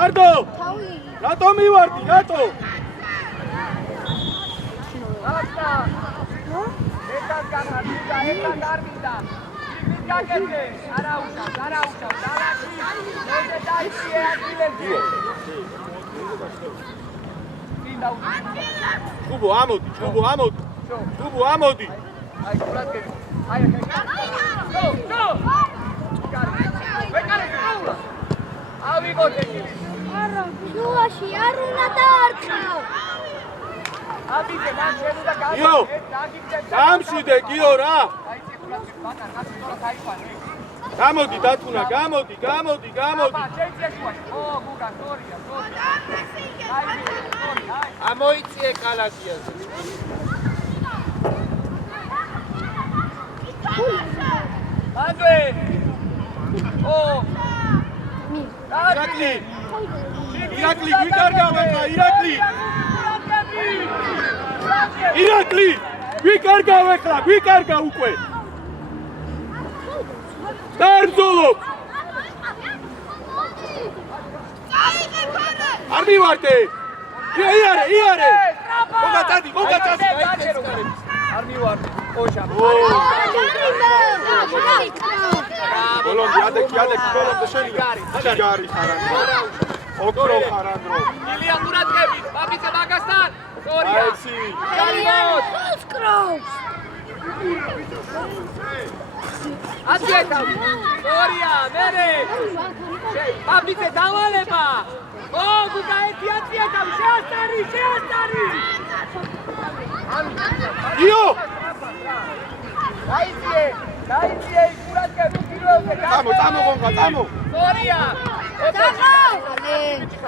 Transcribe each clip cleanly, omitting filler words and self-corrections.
Kardo! Rato mivardhi, rato! Asta! Etan ganadida, etan garbida! Kakete! Ara ușav! Uite, dai ție activezi! Cubu, amodi! Hai, curat că hai! Go! Pe care se urmă! Amigo, te știi! Iuași, arună tarța! Amigo, n-am cerut dacă am... Gio! Am și de Gio, ra! Hai, ție curat că fac, ca să tot hai fac! Gamodi, datuna, gamodi! Papa, ce-i ție cu așa? Oh, Guga, sorry! Hai, sorry, hai! Amoiție calatia. Andrei! Oh! Irakli, ვიკარგა უკვე. დაერძოლო. არ მივარდე. იარე. მოგაწადი. არ მივარდე. ოშა. ბოლომდე ადექი ბოლომდე შენი გარი ხარანდრო. ოქრო ხარანდრო. ილიან დურატკები, ბაბიცე მაგასთან. სორია. Ძალიან სკროუს. აციეთავი. სორია, მერე. ბაბიცე დავალება. ო, გუგა ერთი აციეთავი, შეასტარი. იო! დაიძიე, კურატკები პირველზე. წამო გონგა, წამო. სორია.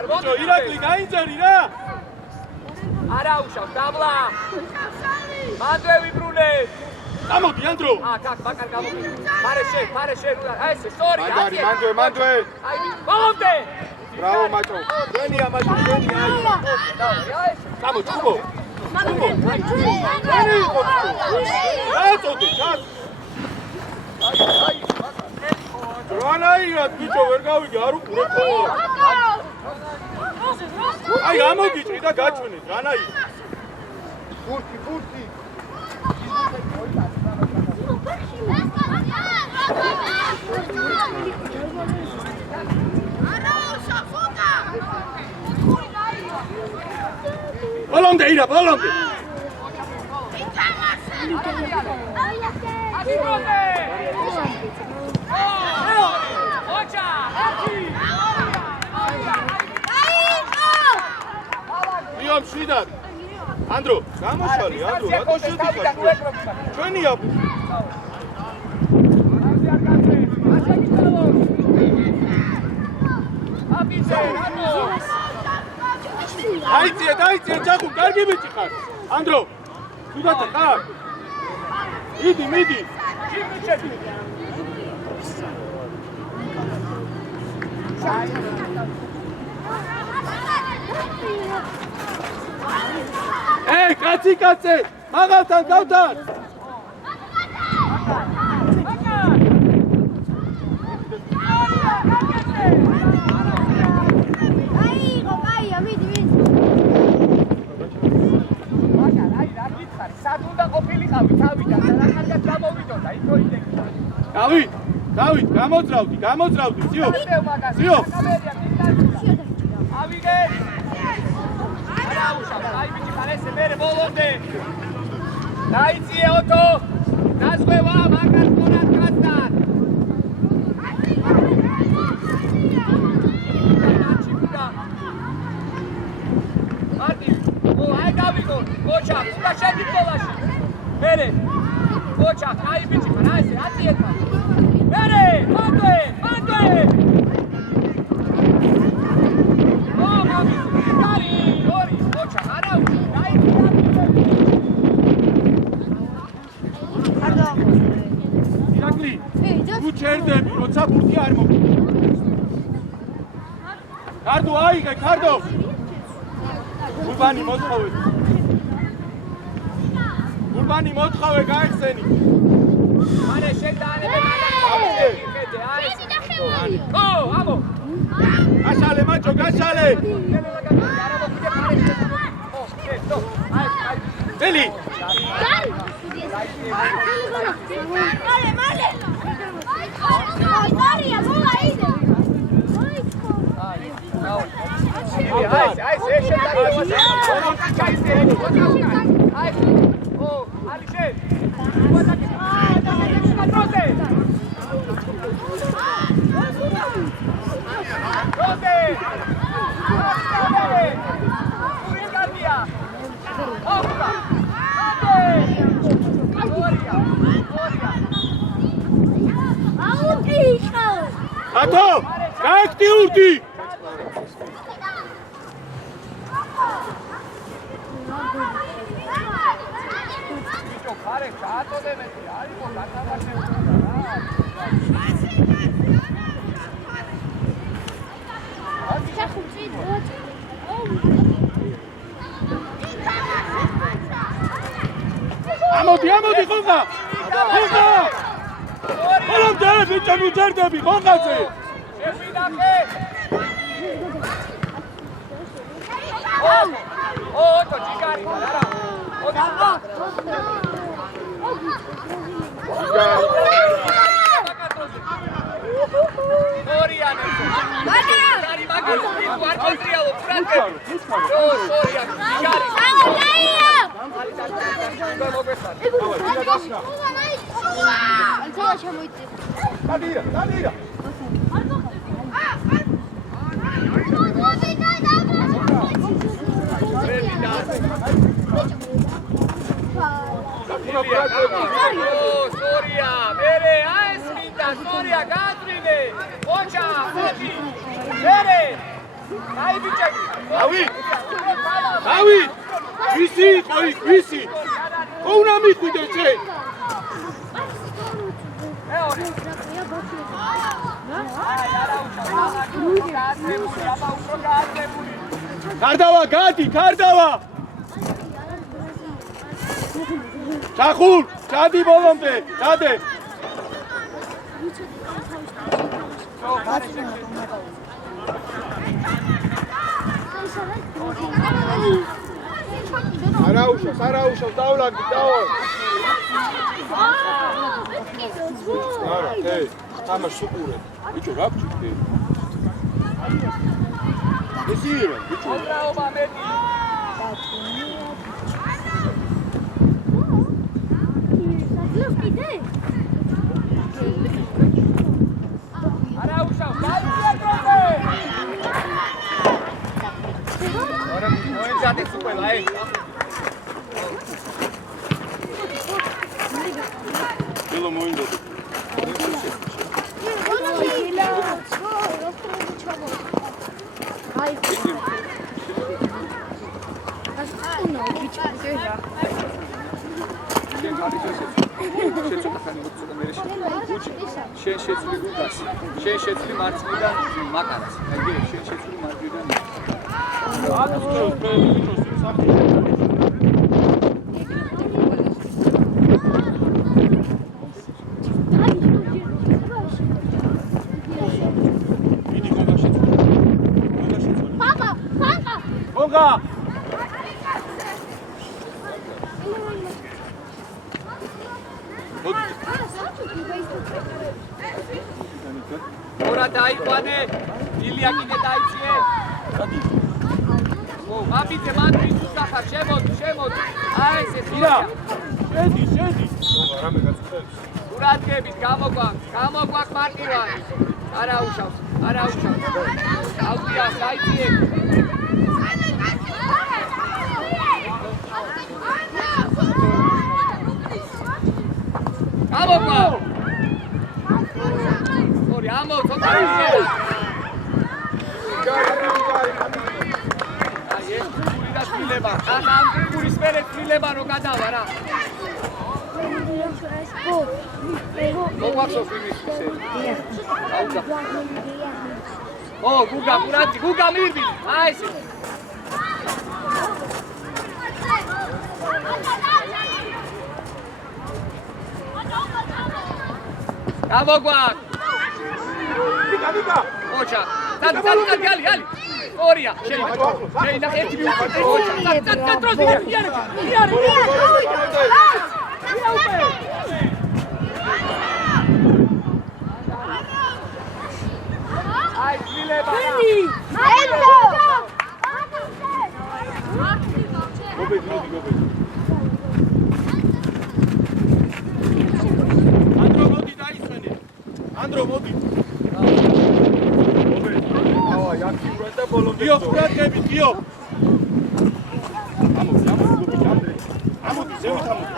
ბიჭო, ირაკლი გაიძარი რა. არა უშავ, დაბლა. მანდვე ვიბრუნე. გამოდი, ანდრო. კაკ, ბაკარ გამოდი. ფარე შე, აი ესე, სორი, აციე. მანდვე. აი, ბოლომდე. ბრავო, მაჭო. გენია. აი, წამო, ჩუბო. რაწოდი, ჩას. რანაირად ბიჭო ვერ გავიგე, არ უყურებ ხოლმე. აი გამოგიჭრი და გაჩვენე, რანაირად. ფურთი. ბოლომდე. ოჩა, იამ შვიდად. ანდრო, გამოშალი, რატო შედიხარ? ჩვენია. დაიძიე, ჩახუ, კარგი ბიჭი ხარ. ანდრო, შვიდად ხარ? მიდი. კაცი, მაღალთან გავდარ. სათუნდა ყოფილიყავი თავიდან და რა კარგად გამოვიდოდა, იქო იდექი. დავით, გამოძრავდი, ძიო. ავიგე. არა უშავ, აი ბიჭი ხარ ესე მერე ბოლომდე. დაიძიე ოტო. დაზღვევა მაგარ კონად კაცთან. აი გავიგო, გოჩა, უნდა შედი ბოლაში. მერე. გოჩა, აი ბიჭი ხარ, აი ესე, აციეთმა. მერე, მანდვე. ო, მამი, კარი, ორი, გოჩა, არა უშ, აი ირაკლი. თუ ჩერდები, როცა ბურთი არ მოგ. კარდო აიღე, კარდო. გურბანი მოთხოვე გაიხსენი. მანე შედანები მაგარი ხედე, აი. ო, ამო. აშალე ბიჭო, გასალე. წელი. ათო, გააქტიურდი. ამოდი, ხონდა. ხონდა. ყველამდე ბიჭო მიძერდები, ხონდაზე. შეფიდახე. ო, ჯიგარი, არა. ოდაა. ორიანე. მაგარი, არ კონტრიალო, ფრანკე. ორია, ჯიგარი. დადირა. სორია, მერე აეს მინდა, სორია, გადრივე. ოჩა, მოდი. მერე. აი ბიჭები. დავი. ვისი იყო ის, ვისი? ხო უნდა მიხვიდე შენ. გარდავა, გადი, გარდავა. ჩახურ, ჩადი ბოლომდე, ჩადე. არაუშავს, დავლაგდი, დავალ. არა, ე, თამაშ უყურე. ბიჭო, რა გჭირდი? ესიო, ბიჭო. ბრაობა მეტი. არაუშავს, დაიწყე. არა, მოეძადეთ უყელა, ე. ელო მოინდა. აი. შენ შეცვლი გულდას, შენ შეცვლი მარცხნიდან მაკარას. აი, შენ შეცვლი მარჯვნიდან. ხონდა. ორა დაიყვანე, ილია კიდე დაიციე. მაფიძე მან ვისუსახარ, შემოდი. აი ეს ილია. შედი. რამე გაწუხებს. ურადღებით გამოგვაქვს მარტივანი. არაუშავს. აუდია დაიციე. გამოგვაქვს. ორი ამო ცოტა ისერა. აი ეს გული და თილება. ახლა ამ გულის მერე თილება რო გადავა რა. მოგვაქვს ოფირის ისე. ო, გუგა მივიდი. აი ესე. გამოგვაქვს. დიდა. ოჩა. დალი. სორია, შეიძლება ერთი მიუხედავად. წატროზი, აი, ძილება. გობეთ, მოდი. ანდრო მოდი დაისვენე. ანდრო მოდი. გობეთ. ავა, იაკი ვრატა ბოლომდე. დიო, ვრატები, დიო. ამოდი, ანდრე. ამოდი, ზევით ამოდი.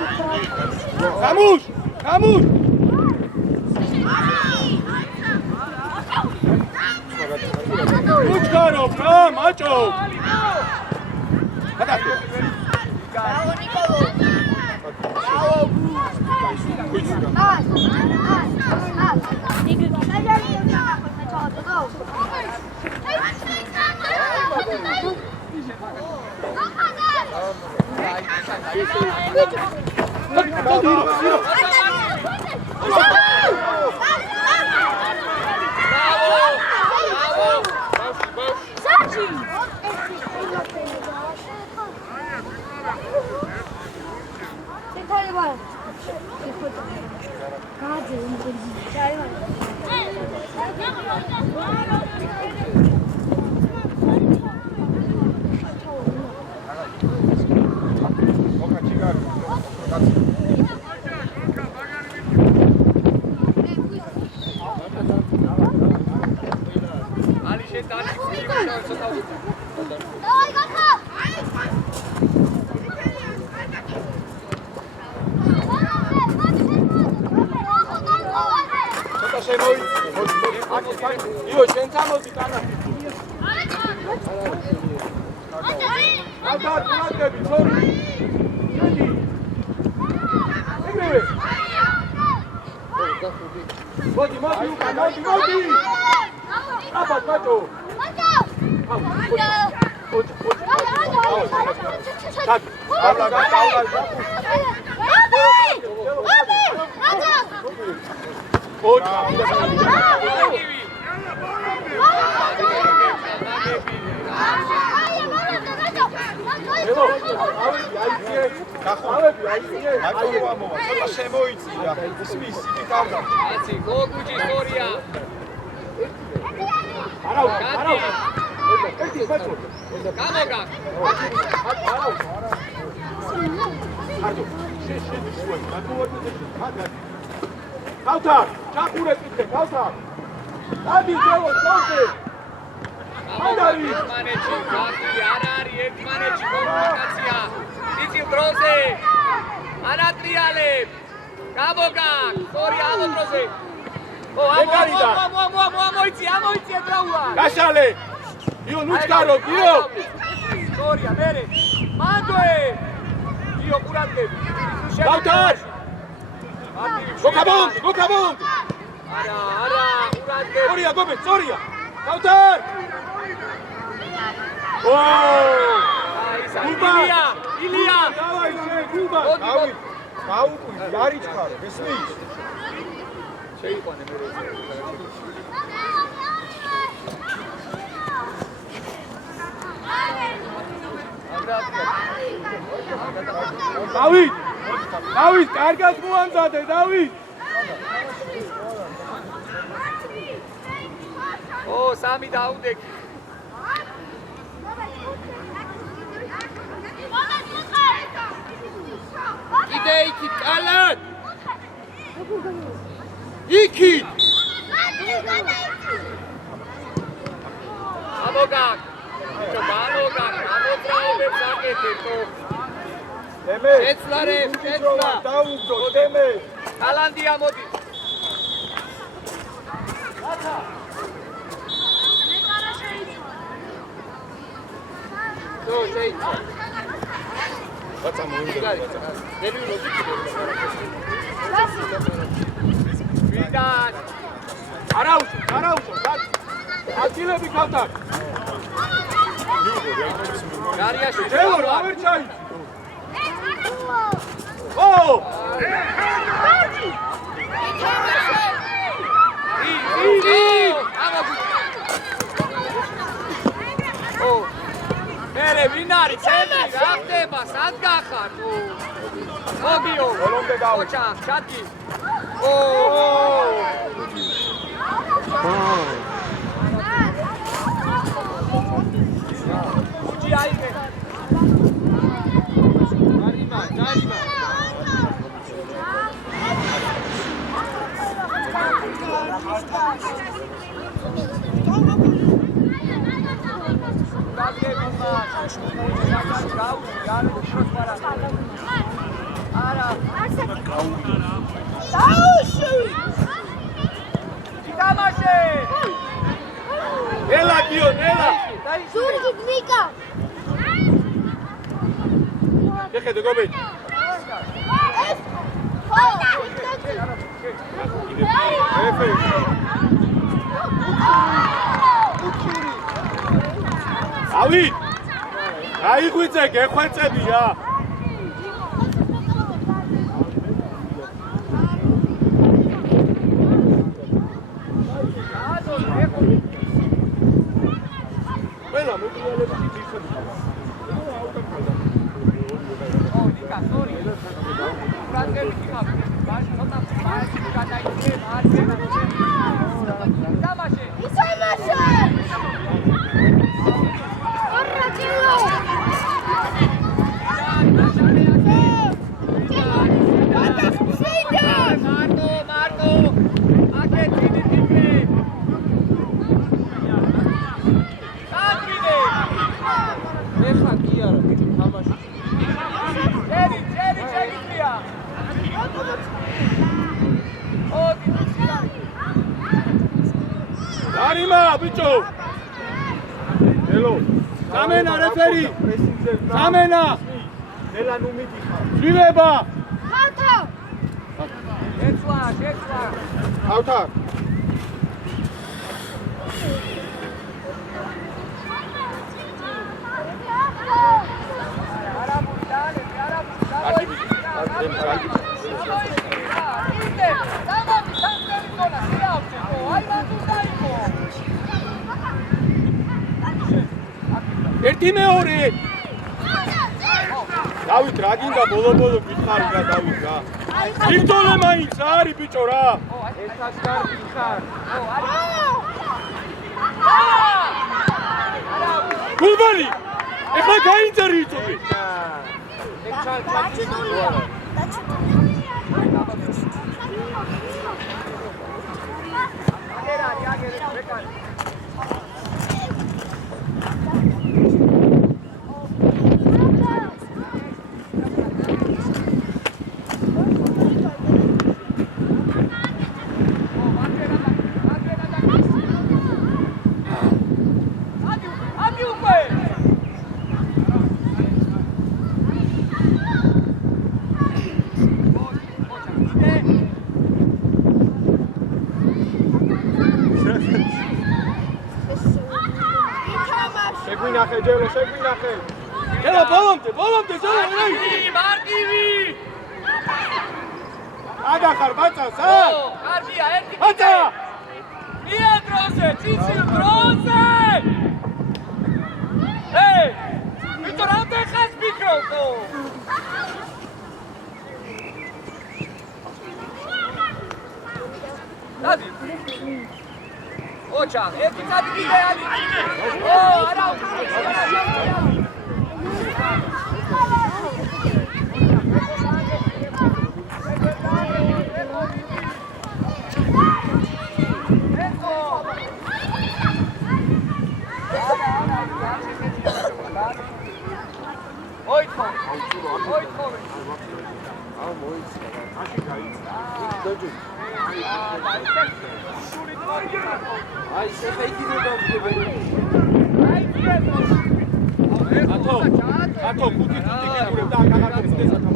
გამუშ. უჩქარო, მაჭო. გადაგე. იო, შენ წამოდი ტანა. აბა, გულაგები, თორე. შედი. ეგრევე. მოდი, უკან, მოდი. აბა, ბატო. Kautar, çakure bitti, Kautar. Hadi devo, solde. Hadi. Manechi, Arari, Manechi, komunikacja. Iti droze. Anatriale. Kaboga, Sori, amo droze. Amoitsi, traua. Gashale. Io nuchkaro, io. Soria, bene. Mandoe. Io curante. Kautar. Gokabond! Ara, urante. Soria! Kautar! Ilya! Davai, Kuba! Kauku, Yarichkaro, besmis. Sheikone mere. David, კარგად მოამზადე, David. სამი დაუდექი. კიდე იქით, კალად. იქით. ამოგაკ. ამოძრაობებს აკეთებო. შეცლა. დაუგდო, თემე. ტალანტია მოდი. შეიცა. რაცა მოინდა. ვიდას. არაუშო. აკილები Kautar. გარიაში. დევო, არ ჩაი. არის ცენტრი რა ხდება სად გახარ თუ მოგიო ოჩა ჩატი უჯი აიგე დაიმა ნელა გიო ნელა ზურგი გმიკა შეხედე გობი ავი აიღვიძე გეხვეწებია ყველა მოგვიალებს ისეთი არიმა ბიჭო ელო სამენა რეფერი სამენა ნელა ნუ მიდიხარ ძვირება ხალხო შეცვლა თავთა ერთი მეორე დავით რა გინდა ბოლო გითხარი რა დავით რა ვიქტორე მაინც არის ბიჭო რა ერთად კარგი ხარ გულბალი ეხლა გაინწერი იწოვე შეგვინახე ჯელო შეგვინახე ელო ბოლომდე ჯელო მარტივი აგახარ ბაწას ა კარგია ერთი ბაწა მია დროზე ციცი დროზე ვიქტორ რამდენ ხანს ფიქრობ თუ დადი ოჩა ერთი წადი კიდე არის არა ათო ხუთი თუთი გიგურებ და აკაღაკეთდეს ათო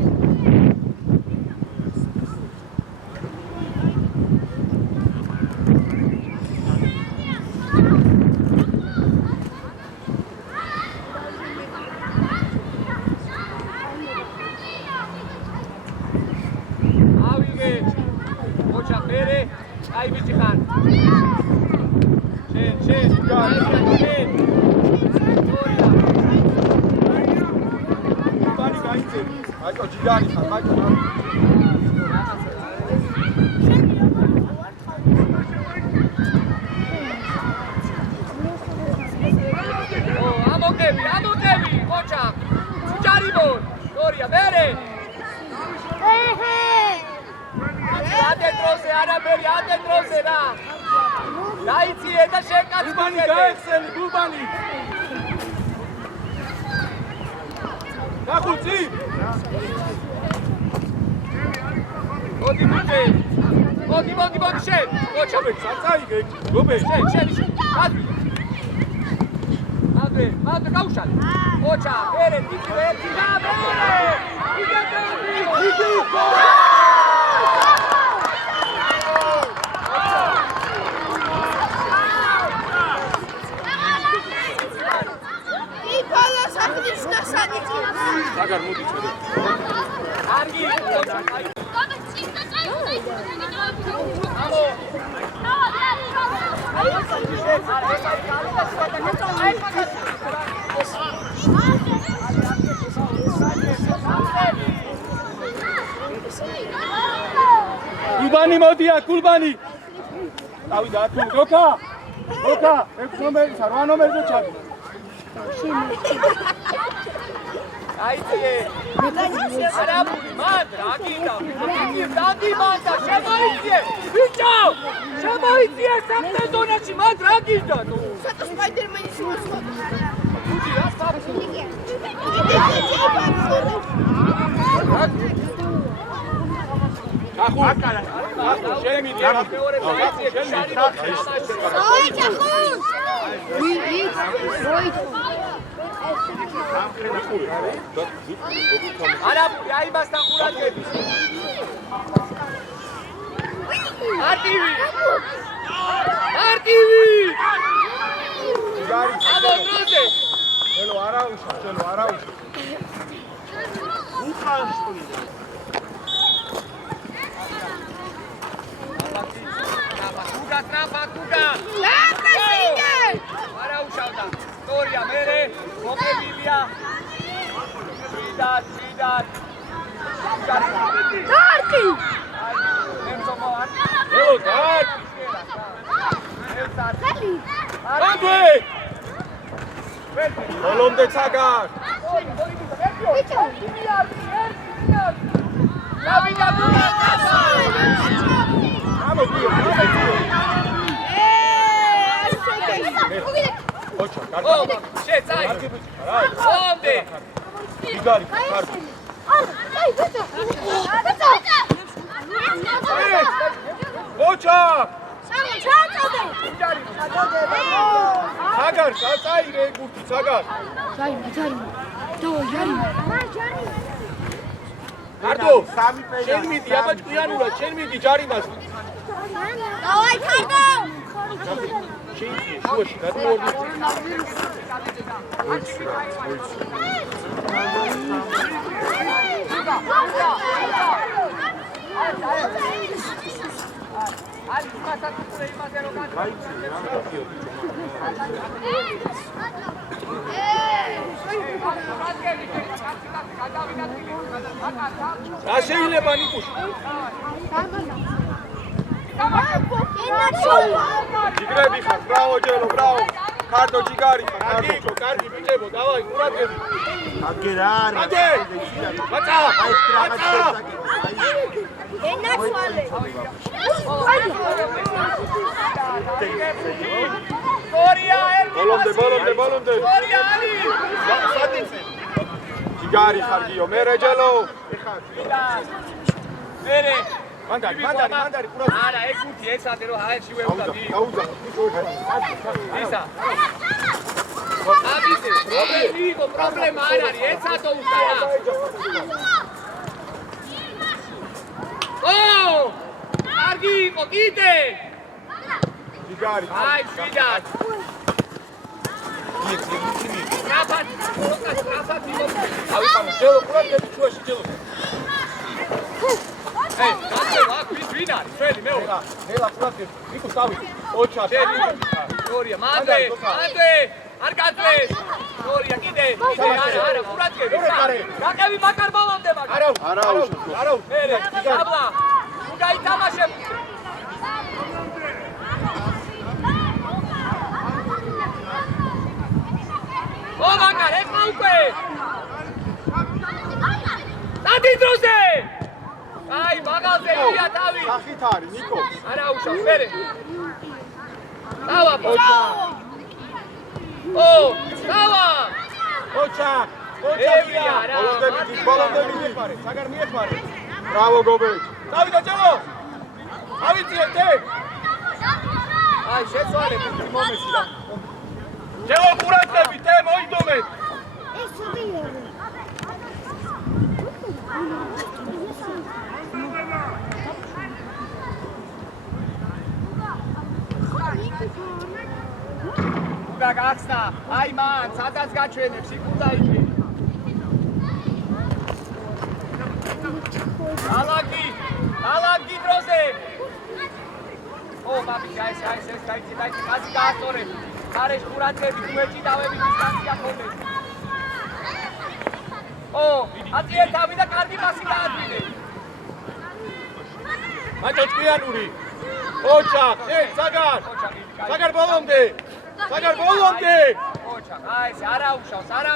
ავიგე ოჩა მერე აი ვიცი ხარ შენ ჯიგარი ხარ, მაჭო. ამოკები, კოჩა. ჯარიბო, გორია, მერე. ატე დროზე, არაფერი, ატე დროზე რა. დაიციე და შეკაც გულბანი გაეხსენი, გულბანი. ნახუცი. მოდი მუჭე. მოდი შენ. კოჩა მე საწაიგე, გობე. შენ. მადრე გაუშალე. კოჩა, მერე, დიდი ერთი და მერე. იგი აგარ მოდი წოდე. კარგი, კოჩა, აი. გულბანი მოდია, გულბანი. დავიდა თუ გოკა. 6 ნომერისა, 8 ნომერზე ჩადი. აიციე. არაფერი, მანდ, აგინდა. დადი მანდა, შემოიციე. ბიჭო, შემოიციე სამზე ზონაში, მანდ აგინდა ნუ. სატო სპაიდერმენი შემოსხდა. უჯი, რა საფუ. ახუ, შენ მიდი, მეორე საიტი შარიბო თამაშე. ოი, ჩახუნ. არაფერი, აი მასთან ყურადღები. არტივი. ჯიგარი. ამო დროზე. ჩელო არაუშა. უხანშტი. ტრაფაკუგა. არა უშავდა. სტორია მერე, მოგებილია. ვიდად. დარტი. ელო, დარტი. ანდვე. ბოლომდე ცაგარ. ოჩა, კარგი. შეცაი. ონდე. ჯიგარი, კარგი. ოჩა! ცაგარ, საწაიგე გურთი, ცაგარ. მარტო, შენ მიდი, აბა ჭკვიანურად, შენ მიდი ჯარიმას. დავაი თანდო. შეიძლება შუაში გადმოვიდეს. რა შეიძლება ნიკუში? ჯიგრები ხარ, ბრავო ჯელო, ბრავო. ქართო ჯიგარი ხარ, ქართო. კარგი ბიჭებო, დავაი, ყურადღები. აგი რა არის? აჯე! მაწა! სტორია ერთი. ბოლომდე. სტორია ალი. სადიცე. ჯიგარი ხარ გიო, მერე ჯელო. მერე. მანდარი, ყურადღები. არა, ეგ გუთი ეცადე რომ ჰაერში ვეუგები. გაუზა. ისა. აბიზე, პრობლემა არ არის, ეცადო უსტარა. ო! კარგი იყო, კიდე. ჯიგარი. აი, შვიდად. ტრაფად, ავი ხამ, ჯელო, ყურადღები შუაში ჯელო. ვინ არის? ჩვენი მეორე. ელა ყურადღება. ნიკო თავი. ოჩა. გორია, მანდე. არ გაძლეს. გორია კიდე. არა, ყურადღება. გაყევი მაგარ ბოლომდე მაგარ. არა უშო. მერე, დაბლა. თუ გაითამაშებ. ო მაგარ, ეხლა უკვე. დადი დროზე. აი, მაგალზე ია თავი. სახით არის ნიკო. არა უშავს, მერე. დავა პოჩა. ო, დავა. ოჩა. ევია რა. ბოლომდე მიეყარე. საგარ მიეყარე. ბრავო გობეჭ. დავიდა ჯელო. ავიწიეთ ე. აი, შეცვალეთ მომესი და. ჯელო ყურადღებით ე მოიდომეთ. ეს სულიო. და გახსნა, აი მან, სადაც გაჩვენებს, იქ უნდა იგი. ალაგი დროზე. ო, მამიკა, ეს დაიცი, კაცი გაასწორებ. ხარეშ ყურადღებით, უეჭი დავები დისტანცია ხონდეს. ო, აწიერ თავი და კარგი პასი გააძვინე. მანჯო ჭკვიანური. ოჩა, საგარ ბოლომდე. საგარ ბოლომდე. ოჩა, აი ეს არა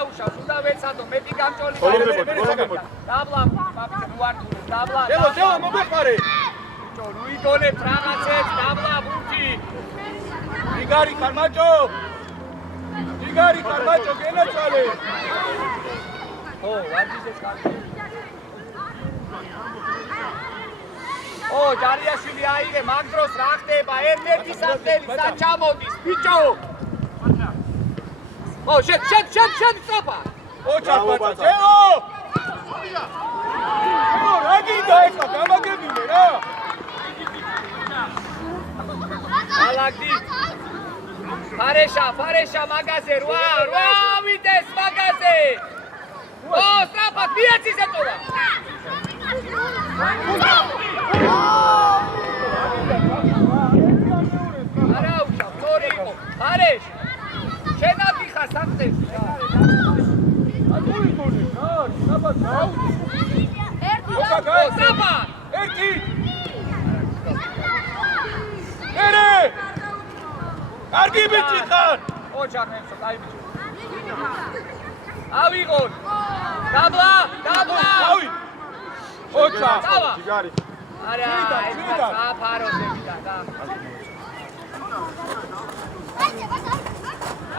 უშავს, უნდა ვეცადო, მეტი გამჭოლი. ბოლომდე. დაბლა, მამიკა, უარტყურებ, დაბლა. ჯელო, მომეყარე. ბიჭო, ნუ იგონებ რაღაცებს, დაბლა, ბურთი. იგარი ხარმაჭო, გენაცვალე. ო, ვარჯიშებს კარგი. ო, ჯარიაშვილი აიღე, მაგ დროს რა ხდება? ერთ-ერთი სამდელი საჩამოდის, ბიჭო. ო, შენ სწრაფა. ოჩა პაჭა, ჯელო. რა გინდა ეხლა გამაგებინე რა. ალაგდი. ფარეშა მაგაზე, რვა ვიდეს მაგაზე. ო, სწრაფად, მიეცის ეტოვა. არა უშავს, თორი იყო. ფარეშ. შენადი ხარ საფრთხეში. ერთი. მერე. კარგი ბიჭი ხარ. ოჯახებსო, კაი ბიჭი. ავიღონ. დაბლა. ავი. ოჩა. ჯიგარი. არა, ეს საფაროზე ვიდა და.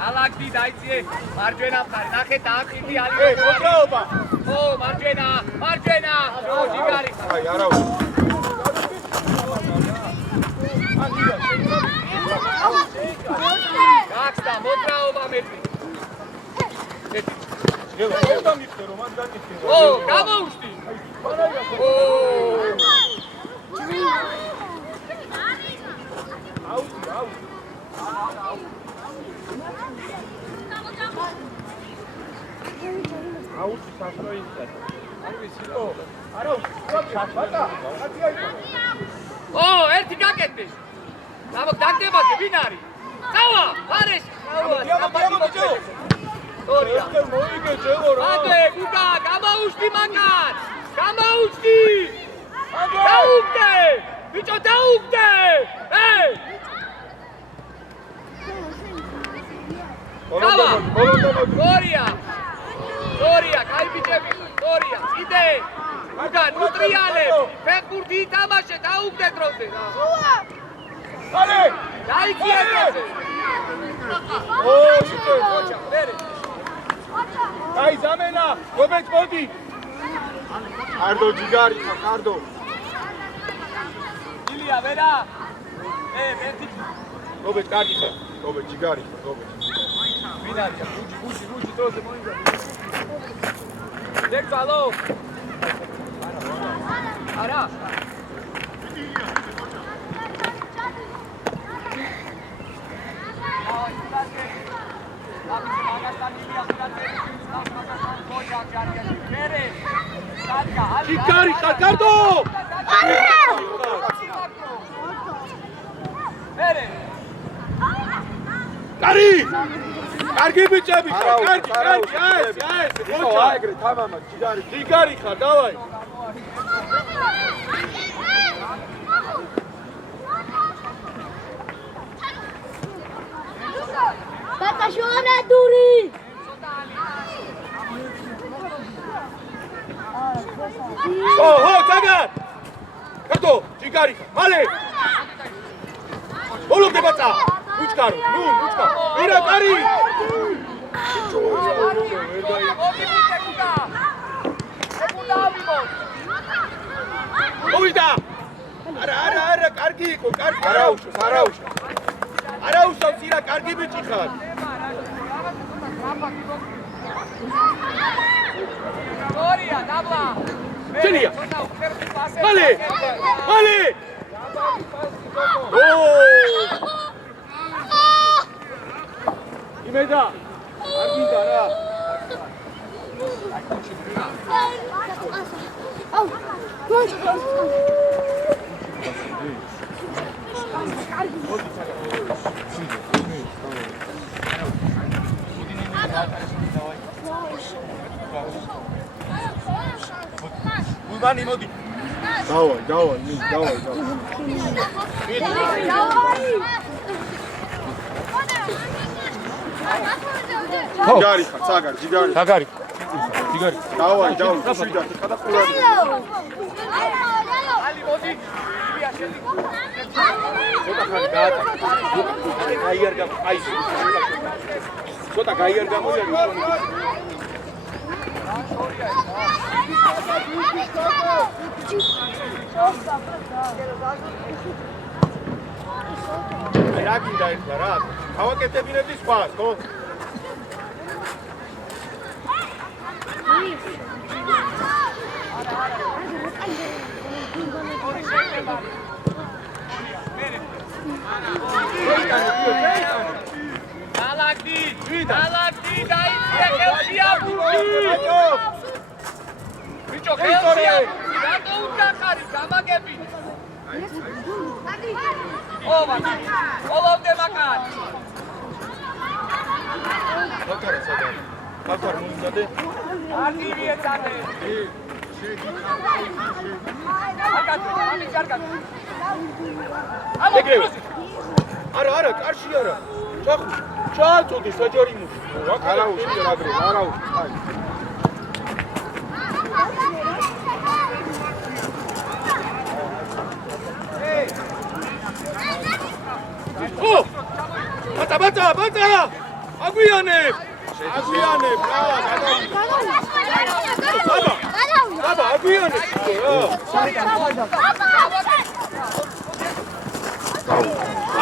ალაგდი დაიძიე, მარჯვენა მხარე, ნახე დაახიდი ალიგო. მოძრაობა. ო, მარჯვენა. ო, ჯიგარი. აი არა უშო. გახსნა მოძრაობა მეტი. ო, გამოუშტი. ო. აუცი სასროინდა. არ ვიცი ო. არა, ბატა, ო, ერთი გაკეთდეს. დაგდებაზე ვინ არის? დავა, ფარეშ. თორია. მოიგე ჯელო რა. ადე, გუგა, გამოუშტი მაგარ. დაუგდე. ბიჭო, დაუგდე. გორია, კაი ბიჭები, გორია, იდე. გუგა, ნუტრიალებ. ფეხბურთი ითამაშე, დაუგდე დროზე. ალე! დაიძიე დროზე. ო, იტო, ოჩა, მერე. აი ზამენა, გობეჭ მოდი. კარდო ჯიგარი ხარ, კარდო. ილია, ვერა. მეთი. გობეჭ კარგი ხარ. გობეჭ ჯიგარი ხარ, გობეჭ. ვინ არის? ბუჯი დროზე მოიგო. დეკალო. არა. ჯიგარი ხარ, კარდო! მერე კარი კარგი ბიჭები კარგი ეს გოჩა ეგრე თამამა ჯიგარი ჯიგარი ხარ დავაი ბატაშონა დური ო წაგარ კატო ჯიგარი ხარ მალე ბოლომდე ბაცა უჩქარო ნუ უჩქა ვირა კარი მოვიდა არა კარგი იყო კარგი არაუშავს ირა კარგი ბიჭი ხარ გორია დაბლა ჯენია მალე იმედა არ გინდა რა აუ გულბანი მოდი დავაი ჯიგარი ხარ წაგარ ჯიგარი დავაი შვიდათ ხადა ყურადი ალი მოდი ცოტა ხანი გაატა გაიარგა აი ცოტა გაიარგა მოიარი რა გინდა ერთმა რა გავაკეთებინებდი სხვას ხო ალაგდი დაიწია ხელში აბუჩი ბიჭო ხელში აბუჩი რატო უძახარი გამაგები ობა ყოველდე მაკარი ხალხარ მოიმდადე არტივი ეცადე არა კარში არა ჩააწოდი საჯარი მუში არაუშ აი ბაცა აგვიანებ აბა აგვიანებ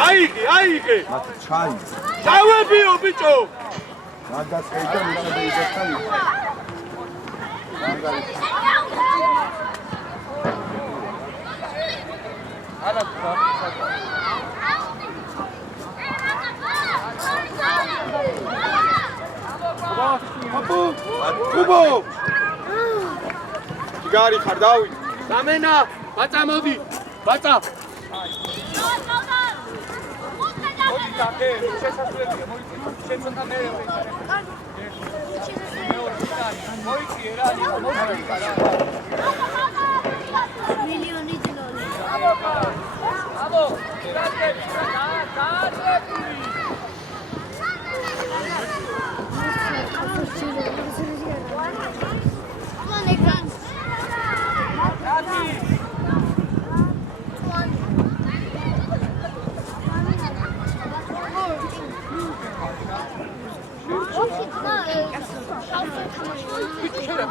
აიგე ჩაი დავებიო ბიჭო მაგასეიდა მისადე იდექალი კუბო ჯიგარი ხარ დავი სამენა ბაცა მოდი ბაცა მოდი დაგე შესაძლებელია მოიწი შეცოთა მე მოიწი რა მილიონი ძნოლი აბო დაგები დაადებული Come on, Ekran.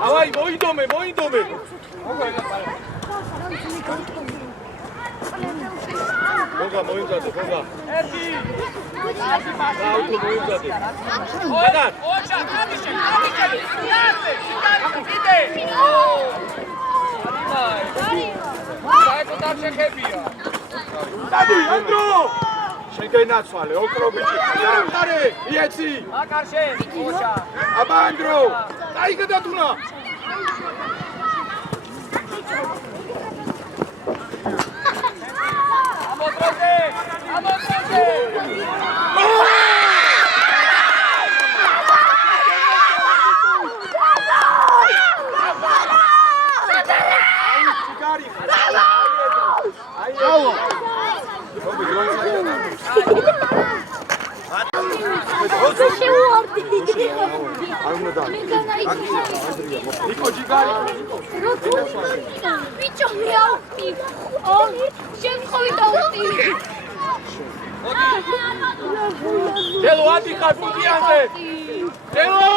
ავაი მოიდომე გოგა მოიმზადე გოგა ერთი აუტო მოიმზადე ოჩა კაბიშე იაზე კიდე საერთოდ არ შეხებია დადი ანდრო შეგენაცვალე ოქრო ბიჭი არე იეცი აკარშე ოჩა აბა ანდრო დაიგდათუნა ამოწოდე! ამოწოდე! ნიკო ჯიგარი ბიჭო მეავხტი ო შენ ხოი დავხტი ჯელო ადიხარ ფუტიანზე ჯელო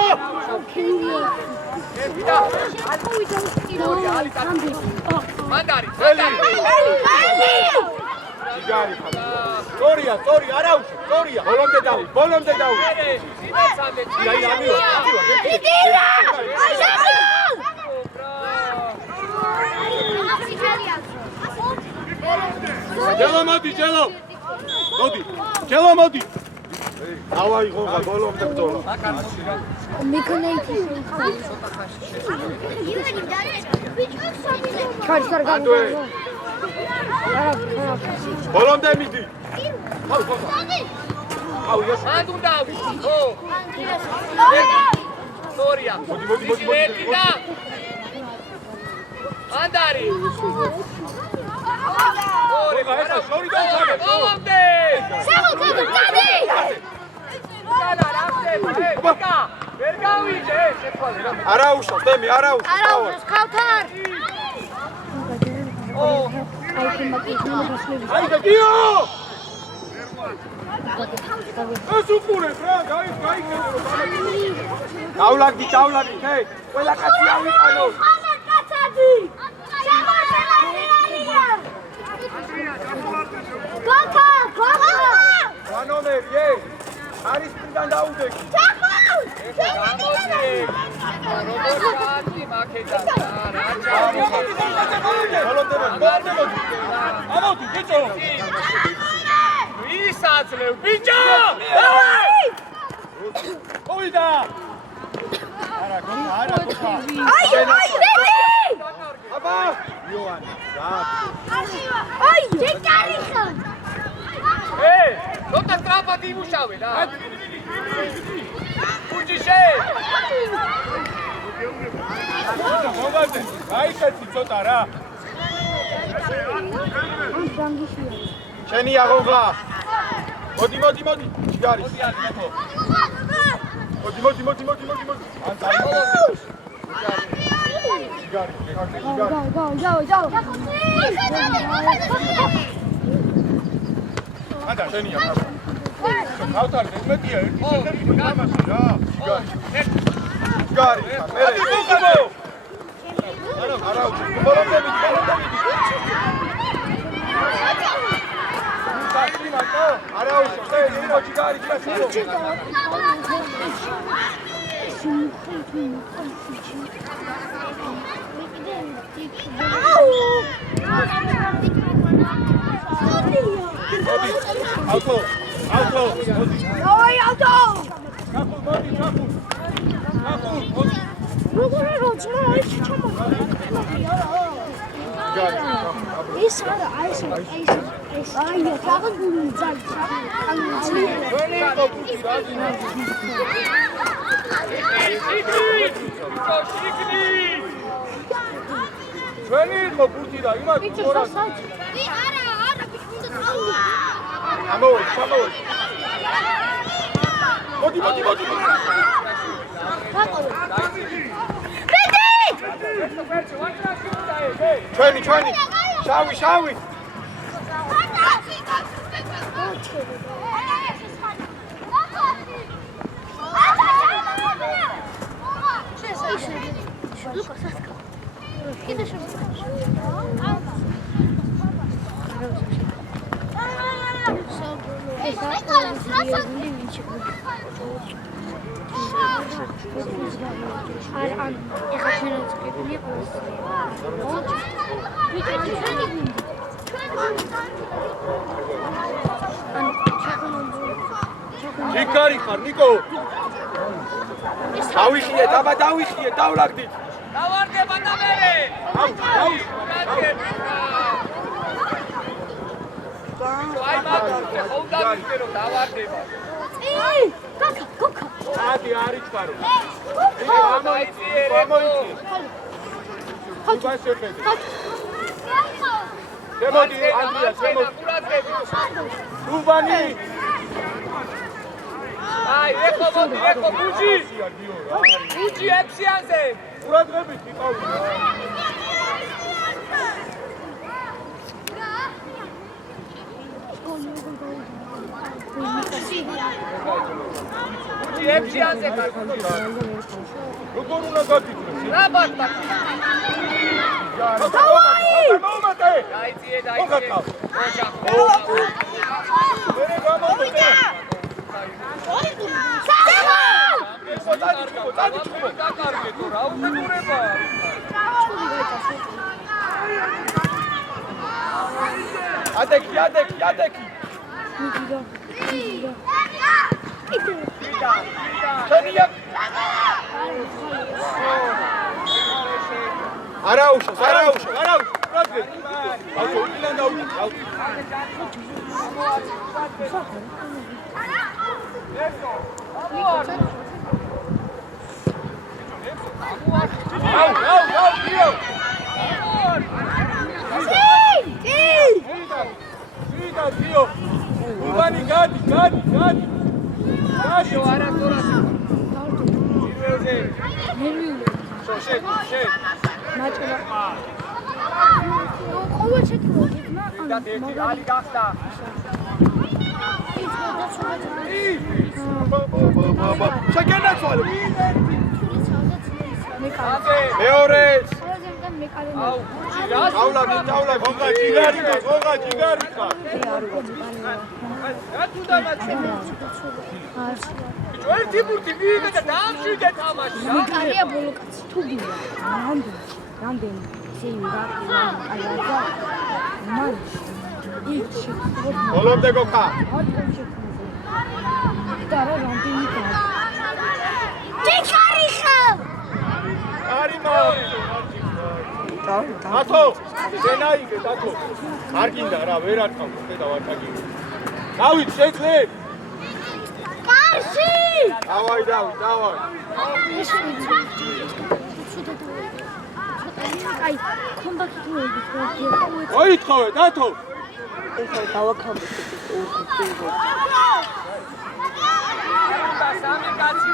მანდარი ჯიგარი სტორია არა უშო სტორია ბოლომდე დავი აი ამივა ჯელო მოდი ავაიღო ბოლომდე ბრძოლა მიქნეითი ბოლომდე მიდი მანდ უნდა ო სტორია მოდი და მანდარი ბოლომდე ვერ გავიდე არა უშავს დემი არა უშავს ხავთარ აი დიო ეს უყურეს რა გაიგე დავლაგდი ჰე ყველა კაცი ავიყანო კაცადი გოგა ვანომერი არის პრიდან დაუდეგი ამოდი ბიჭო ვისაძლევ ბიჭო მოვიდა არა გოგა აი აბა იოანი აი ჯეკარი ხან ცოტა ტრაპად იმუშავე რა კუჯიშე მოგაზე გაიქეცი ცოტა რა შენი აღოღა მოდი ჯიგარი მოდი ან წაიმოდი ჯიგარი გაო ანდა შენია ხავთარ მეთია ერთი შეხედვით თამაში რა ჯიგარი მერე არა ბოლომდე არა უშო ნიკო ჯიგარი ავტო მოდი დავაი ავტო ჩაფულ მოდი როგორ როცა ის ჩამოყალიბდა ის არა ეს აი თაღული ძალი ვენი იყო პუტი რა დინაზი ვენი იყო პუტი და იმას ხორა არა უნდა წავიდე ამოდი ჩვენი შავი ჯიგარი ხარ ნიკო დავიხიე დავლაგდით დავარდება და მერე აი მაგ ხონდა მისტერო დავარდება. გოკა. ადი არის წყარო. შემოდი ანდრია შემოდი გულბანი აი ეხო მოდი ეხო ბუჯი 6-იანზე ყურადღებით იყავი ბუჯი 6-იანზე კარგი როგორ უნდა გაგიწროს რა ბატა მომატე დაიძიე ოხატა ოჯახ მერე გამომატე დაკარგე თუ რა უთეურება ადექი შენია არაუშა პროდგე აუ ილან დაუჭი გულბანი გადი არა თორას პირველზე შე ყოველ შექმნა და ერთი ალი გახდა შეგენაცვალე მეორეც აუ დავლა გოგა ჯიგარიკა რატუდა მაცემ ერთი ბურთი ვიღე და დამშვიდე თამაში რა კარია ბოლოკაცი თუ გინდა რამდენი სიი რა მან იჩი ბოლომდე გოგა და რა რამდენი ჯიქარიხა არი მაური დათო შენაიგე დათო არ გინდა რა ვერ არქავ და ვაკაგი დავით შეძლე კარში დავაი აი კონდა კითხულები ოითხოვე დათო სამი კაცი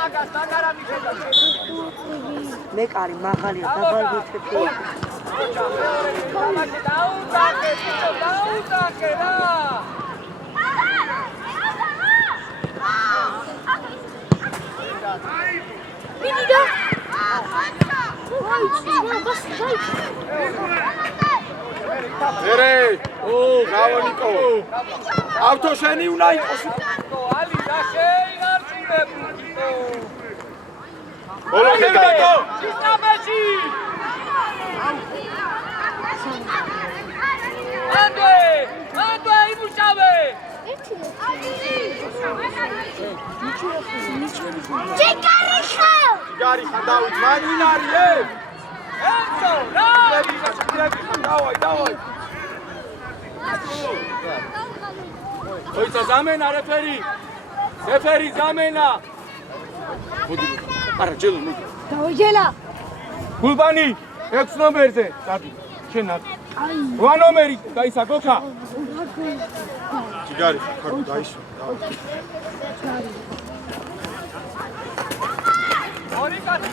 მაგას მაგარა მიხედა მეკარი მაღალია დაბალბუთებია დაუძახე რა მიდიდა აი ცოტა ბას დაი ერე რავონიკო ავტო შენი უნდა იყოს ალი რა შეინარჩუნებული ბოლომდე დათო სისტემაში ანდე იმუშავე ჯიგარიხა დავით მან ვინ არის ენცო რა დავაი ოიცა ზამენა რეფერი ზამენა მოდი არა ჯელო მოდი დაუჯელა გულბანი 6 ნომერზე დადი შენ აი 8 ნომერი დაისა გოქა ჯიგარიხა ხარ დაისვა ორი კაცი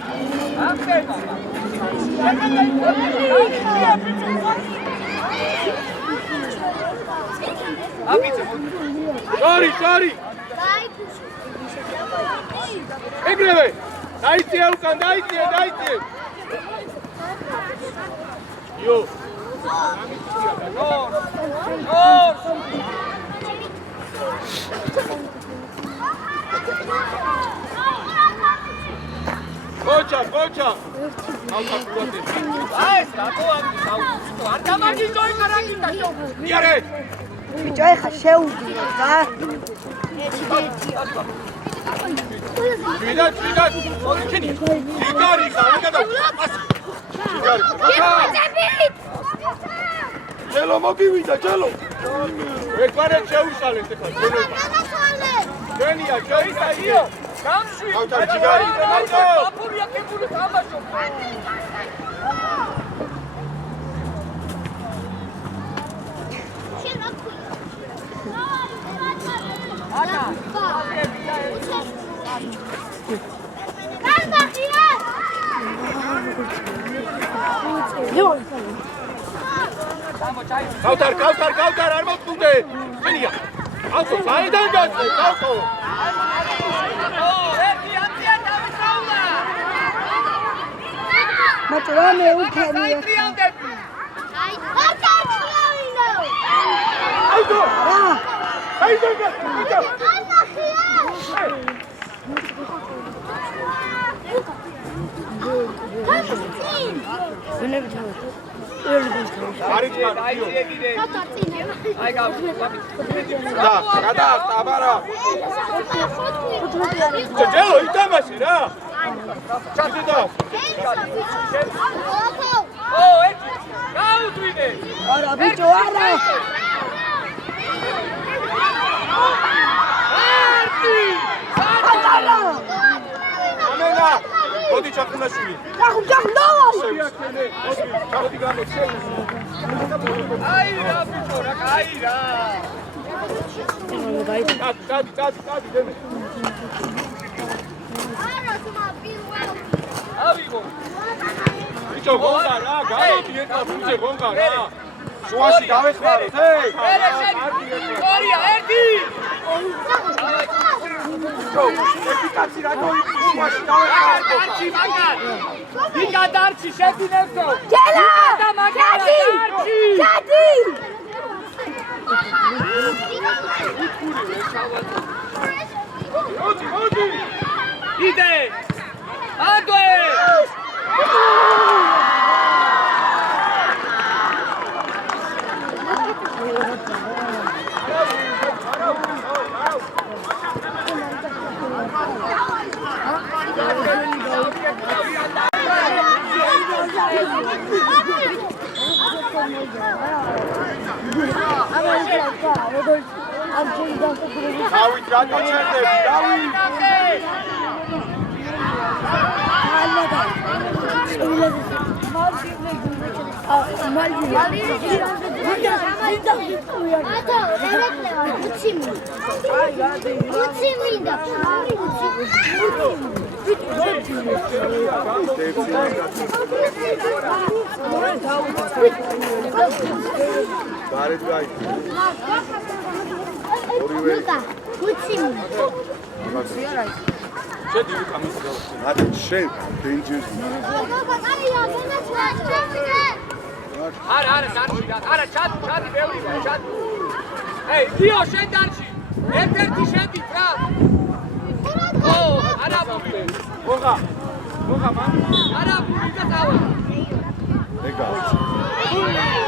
ამდენი შორი ეგრევე დაიწია უკან დაიწია იო გოჩა აი სტატო არ დამაგიძო იკარაგიტა იარე ბიჭო ეხა შეუძინო რა ვიდა ოქენი ჯიგარიხა რა გადა ჯიგარიხა ჯელო მოგივიდა, ჯელო. ერთმანეთ შეუშალეთ ეხლა, ჯელო. ჯენია, ჯეისაიო. გამშვი. გავთარჩი გარი, გავთო. აფურია კებული თამაშობ. გავთარ, არ მოწუნდე. ჯენია. ავთო, საიდან გაწე, ავთო. ერთი ამწია დავისაულა. მატვრამე უქენია. ტრიანდები. აიდო. რა? აიდო, აიდო. არის პარტიო. აი გავში. და, აბარა. ჯელო ითამაშე რა. ჩადიდა. ო, ერთი. გაუძვინე. არა ბიჭო, არა. ერთი. არა. ამენა. მოდი ჩახუნაშვილი. ჩახუ, დავაში. მოდი გამოჩე. აი რა ბიჭო, რა კაი რა. წადი, დემე. ავიღო. ბიჭო, გონდა რა, გამოდი ერთად ფუძე გონდა რა. შუაში გავეხმაროთ, ჰეი. მერე შენი. ორია, ერთი. ერთი კაცი რა გოიწი შუაში გავეხმაროთ. დარჩი მაგარ. ვიკა დარჩი შედინებსო. ჯელა! და მაგარ დარჩი. ჩადი! მოდი. იდე. ანდვე. დავით რა გაჩერდები, დავით. გარეთ გაი. შედი ვიკამის გავხსენ. Hadi şey, dangerous. არა, დარჩი რა. არა, ჩადი, ბევრი ვარ, ჩადი. ეი, დიო, შენ დარჩი. ერთ-ერთი შედი რა. ო, არაბული. გონღა, მამ. არაბული და დავა. Legal.